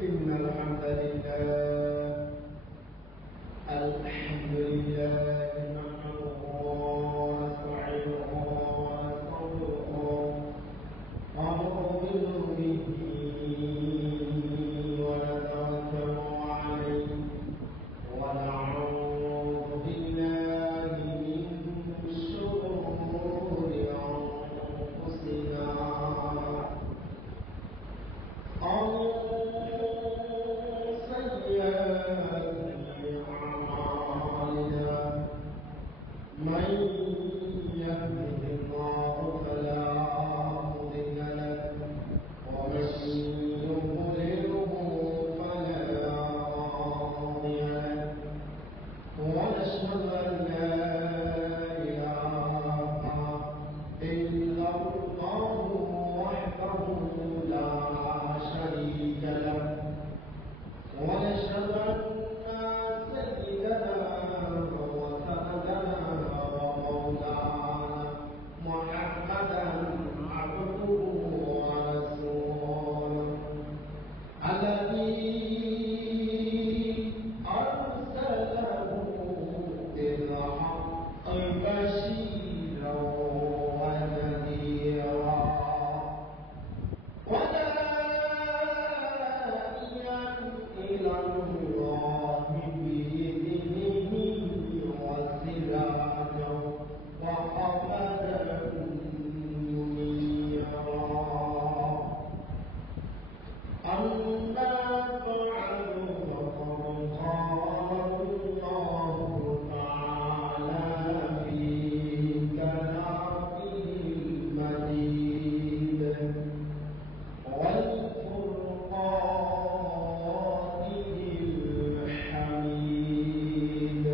إن الحمد لله نحمده ونستعينه ونستغفره ونؤمن به ونتوكل عليه ونعوذ بالله من شرور أنفسنا من يهده الله فلا مضل له ومن يضلله فلا هادي له ونشهد أن لا إله إلا الله وحده لا شريك له ونشهد أن سيدنا وسندنا ومولانا محمدا عبده ورسوله الذي أرسله بالحق بشيرا ونذيرا وداعيا إلى الله بإذنه وسراجا وقمرا منيرا أما بعد فقد قال الله تعالى في كلامه المجيد والفرقان الحميد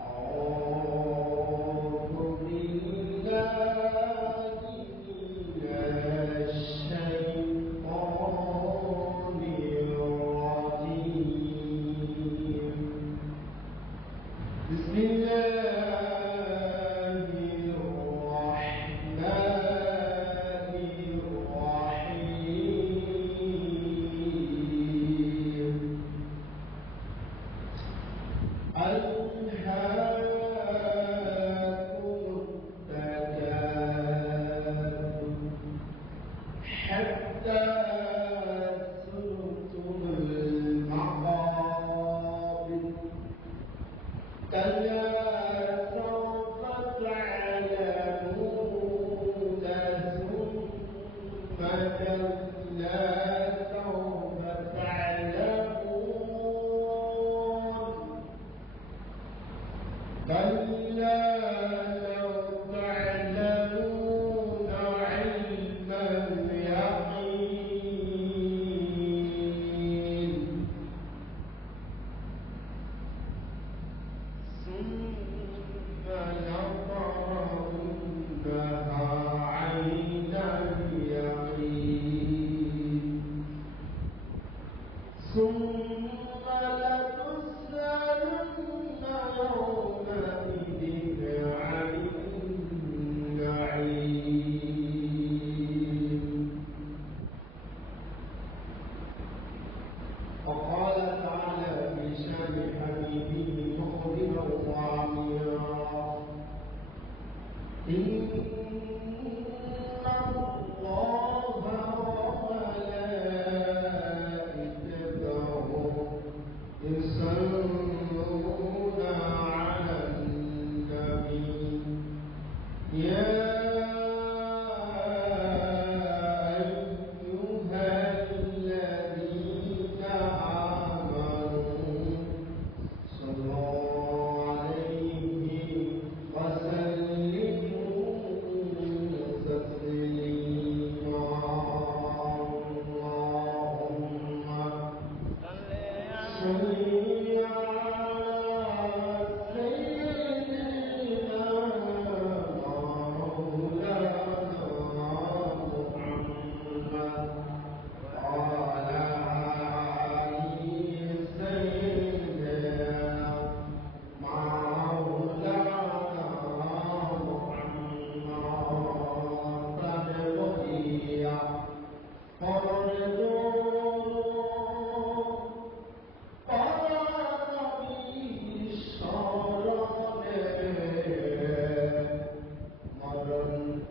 أعوذ بالله من الشيطان الرجيم بسم الله الرحمن الرحيم ألهاكم التكاثر حتى زرتم المقابر كلا سوف تعلمون ثم كلا سوف تعلمون كلا لو تعلمون علم اليقين ثم لترونها عين اليقين ثم لتسألن يومئذ عن النعيم وقال تعالى في شان حبيبه مخبرا وعميرا إن الله وملائكته يصلون على النبي يا أيها الذين آمنوا صلوا عليه وسلموا تسليما اللهم صل على سيدنا مولانا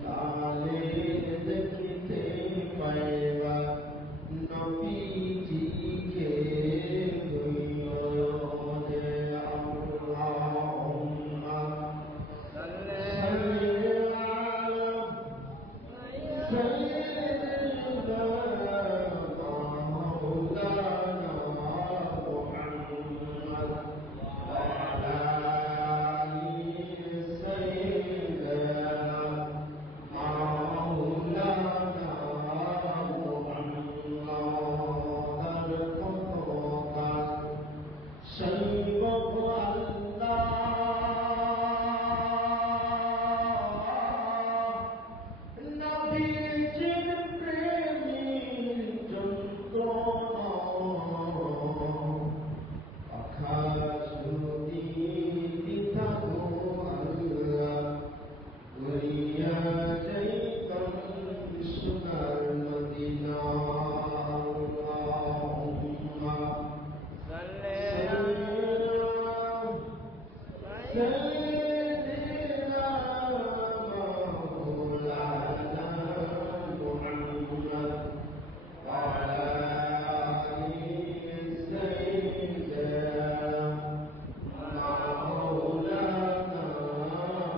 তালে দেখিতে পাইবা নবীজিকে দুইয়নে আল্লাহুম্মা সাল্লি আলা সাইয়্যিদিনা মাওলানা মুহাম্মদ ওয়া আলা আলি সাইয়্যিদিনা মাওলানা মুহাম্মদ কথা সৈবক আল্লাহ নবীজির প্রেমী যন্ত্রণা আকাশ নদী দিতাগো আল্লাহ গড়িয়া যাইতাম সোনার মদিনা আল্লাহুম্মা সাইয়্যিদিনা মাওলানা মুহাম্মদ ওয়া আলা আলি সাইয়্যিদিনা মাওলানা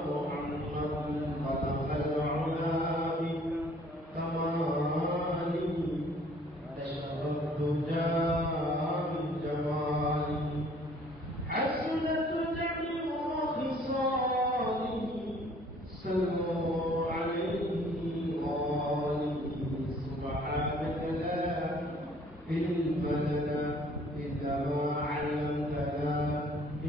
মুহাম্মদ খলাকাল উলা বিকামালি তশরদ্দুজা বিজমালি حسنت جميع خصاله صلوا عليه وآله سبحانك لا علم لنا إلا ما علمتنا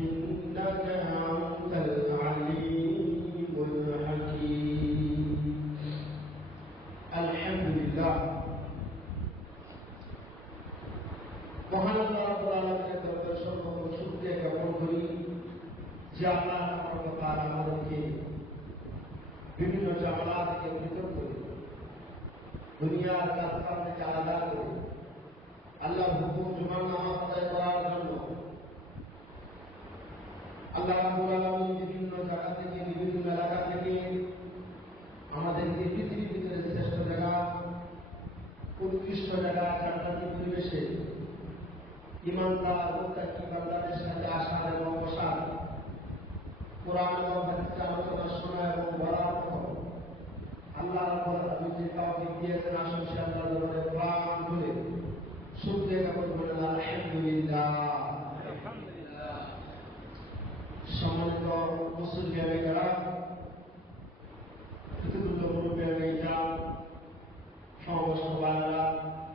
إنك أنت العليم الحكيم الحمد لله মহান আল্লাহ রাব্বুল আলামিনের দরবারে সর্বপ্রথম শুকরিয়া জ্ঞাপন করি যে আল্লাহ তাআলা আমাদেরকে বিভিন্ন জামালা থেকে পৃথক করে দুনিয়ার কাজকাম থেকে আলাদা করে আল্লাহর হুকুম জুমার নামাজ আদায় করার জন্য আল্লাহ রাব্বুল আলামিন বিভিন্ন জায়গা থেকে বিভিন্ন এলাকা থেকে আমাদেরকে পৃথিবীর ভিতরে শ্রেষ্ঠ জায়গা উৎকৃষ্ট জায়গা জান্নাতি পরিবেশে ইমানদার মুত্তাকি বান্দাদের সাথে আসার এবং বসার কোরআন এবং হাদিসের আলোচনা শোনা এবং বলার আল্লাহ রাব্বুল আলামিন যে তৌফিক দিয়েছেন আসুন সে আল্লাহর দরবারে প্রাণ খুলে শুকরিয়া জ্ঞাপন করি আলহামদুলিল্লাহ। সম্মানিত মুসলিম কেরাম, প্রতিযুদ্ধ মুরব্বিয়ানে ইজাম, সমবস্ত বাংলা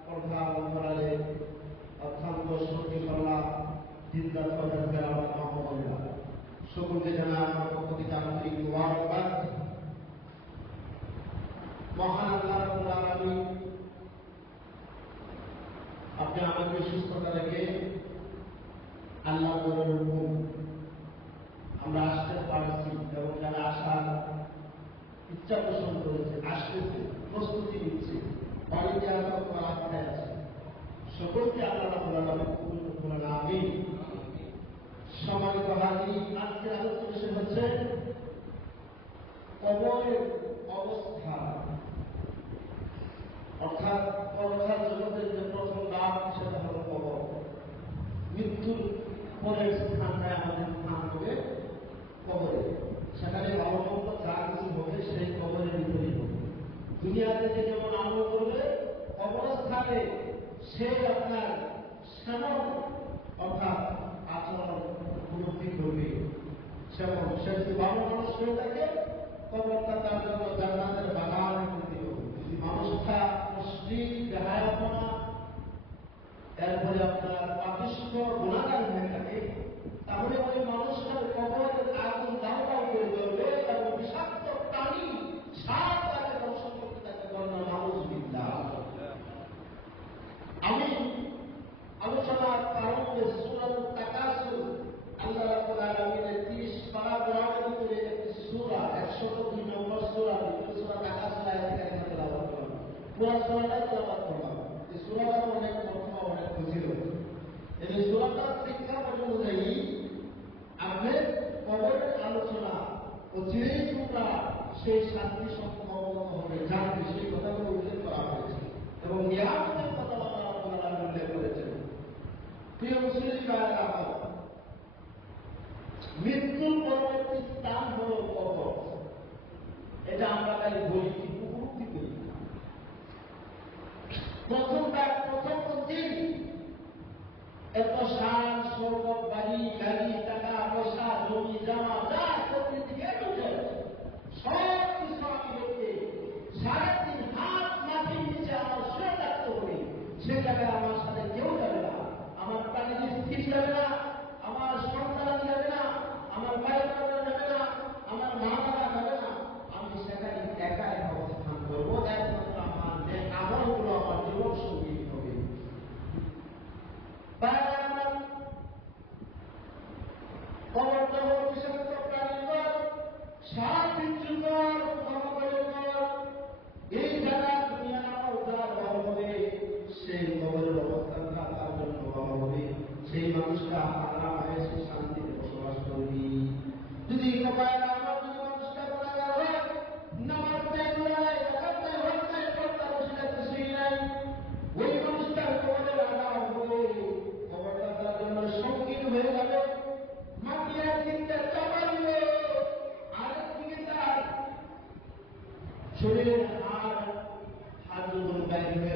পর্দা অন্তরালে অত্যন্ত শক্তিশালা দিনদার প্রজাতির আমার মহম্মদুল্লাহ সকলকে জানা আমার পক্ষ থেকে আন্তরিক মুবারকবাদ। মহান আল্লাহ রাব্বুল আলামিন আপনি আমাকে সুস্থতা রেখে আল্লাহর দরবারে হুকুম আমরা আসতে পারছি এবং যারা আসার ইচ্ছা পোষণ করেছে, আসতেছে, প্রস্তুতি নিচ্ছে, অনেকে আশায় আছে, সকলকে আল্লাহ রাব্বুল আলামিন কবুল করুন আমিন। সম্মানিত হাজির, আজকের আলোচ্য বিষয় হচ্ছে কবরের অবস্থা, অর্থাৎ পরকাল জগতের যে প্রথম নাম সেটা হলো কবর। মৃত্যুর পরের স্থানটায় আমাদের স্থান হবে কবরে, সেখানে অবলম্বন যা কিছু হবে সেই কবরের ভিতরেই হবে। দুনিয়াতে যে যেমন আমল করবে কবরস্থানে সে আপনার সেমন অর্থাৎ আচরণ উপলব্ধি করবে। সেমন সে যদি ভালো মানুষ হয়ে থাকে কবরটা তার জন্য জান্নাতের বাগান করতে হবে। যদি মানুষটা মুসলিম বেহায়াপনা এরপরে আপনার পাপিষ্ঠ গুণাগার হয়ে থাকে তাহলে ওই মানুষটার কবরের আগুন দাও দাও করে ধরবে এবং বিষাক্ত প্রাণী সাপ তাকে দর্শন করতে থাকে বর্ণনা মানুষ বিদ্যা। আমি আলোচনার প্রারম্ভে সূরাতুল তাকাসুর আল্লাহ রাব্বুল আলামিনের 30 পারা কোরআনের ভিতরে একটি সূরা 102 নম্বর সূরা সূরা তাকাসুর আয়াত থেকে তেলাওয়াত করলাম। পুরো সূরাটা তেলাওয়াত করলাম। এই সূরাটা অনেক মর্যাদা অনেক ফজিলত। এই সূরাটার শিক্ষা অনুযায়ী আপনি কবরের আলোচনা ও যেই তোমরা সেই শান্তি সম্পন্ন হবে জানবে, সেই কথাগুলো উল্লেখ করা হয়েছে এবং নিয়ামতের কথা আপনারা উল্লেখ করেছেন। প্রিয় মুসলিম ভাইয়েরা আমার, মৃত্যুর পরবর্তী স্থান হল কবর। এটা আমরা তাই বলি, কিন্তু উপলব্ধি করি না। প্রথম দিন এত সার সৌরভ বাড়ি গাড়ি টাকা পয়সা জমি জমা যা প্রকৃতি সব কিছু আমি দেখতে সারাদিন হাত মাটির নিচে আমার শুয়ে থাকতে হবে। সে জায়গায় আমার সাথে কেউ যাবে না, আমার প্রাণীর স্ত্রী যাবে না, আমার সন্তান যাবে না, আমার ভাই বোনেরা যাবে না, আমার মা বাবা যাবে না। আমি সেখানে একা একা অবস্থান করবো, একমাত্র আমার আমলগুলো আমার জীবন সঙ্গী হবে। কবরটা হল বিষাক্ত প্রাণীর সার বিচ্ছুকর ধর্মকর। এই যারা দুনিয়া নামার যারা বড় হবে, সেই কবরের অবস্থানটা তার জন্য বড় হবে। সেই মানুষটা আরামে সে শান্তিতে বসবাস করবি। যদি কপায় আমরা যদি মানুষটা গুণাগার হয়, নামাজ নাই গুণা নাই, জাকাত নাই, হজ নাই, পর্দা বসে কিছুই নাই, ওই মানুষটার কবরের আরাম হবে। কবরটা তার জন্য সঙ্গীন হয়ে যাবে। মাটিয়া চিন্তা চাপা দিবে, আরেকদিকে তার শরীরের হাড়গুলো বাইরে হয়ে